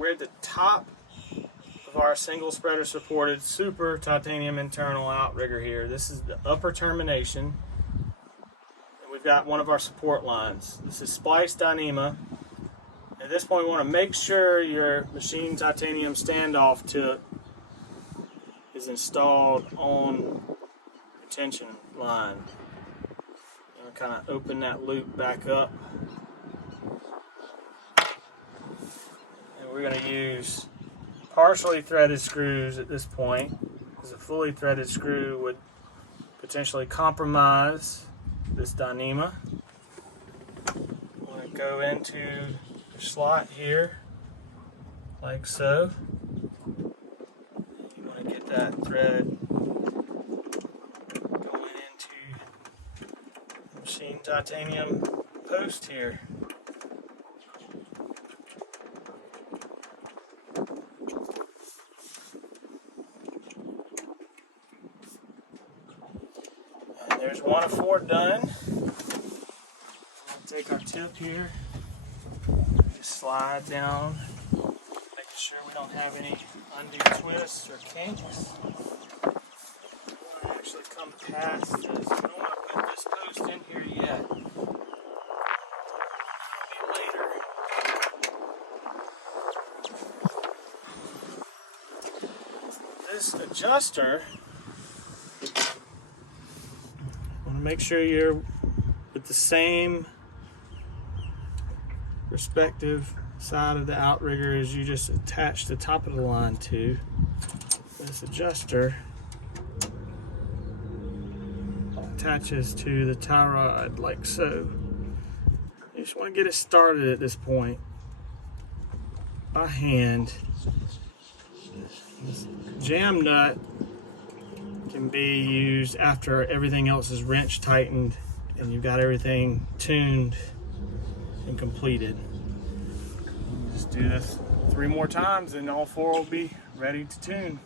we're at the top of our single spreader supported super titanium internal outrigger here. This is the upper termination. And we've got one of our support lines. This is spliced Dyneema. At this point, we want to make sure your machined titanium standoff tip is installed on the tension line. I'm going to kind of open that loop back up. And we're going to use partially threaded screws at this point, because a fully threaded screw would potentially compromise this Dyneema. You want to go into your slot here, like so. You want to get that thread going into the machined titanium post here. And there's 1 of 4 done. We'll take our tip here, just slide down, making sure we don't have any undue twists or kinks. We'll actually come past this. We don't want to put this post in here yet. That'll be later. This adjuster, want to make sure you're with the same respective side of the outrigger as you just attach the top of the line to. This adjuster attaches to the tie rod like so. You just want to get it started at this point by hand. This jam nut can be used after everything else is wrench tightened and you've got everything tuned and completed. Just do this 3 more times and all 4 will be ready to tune.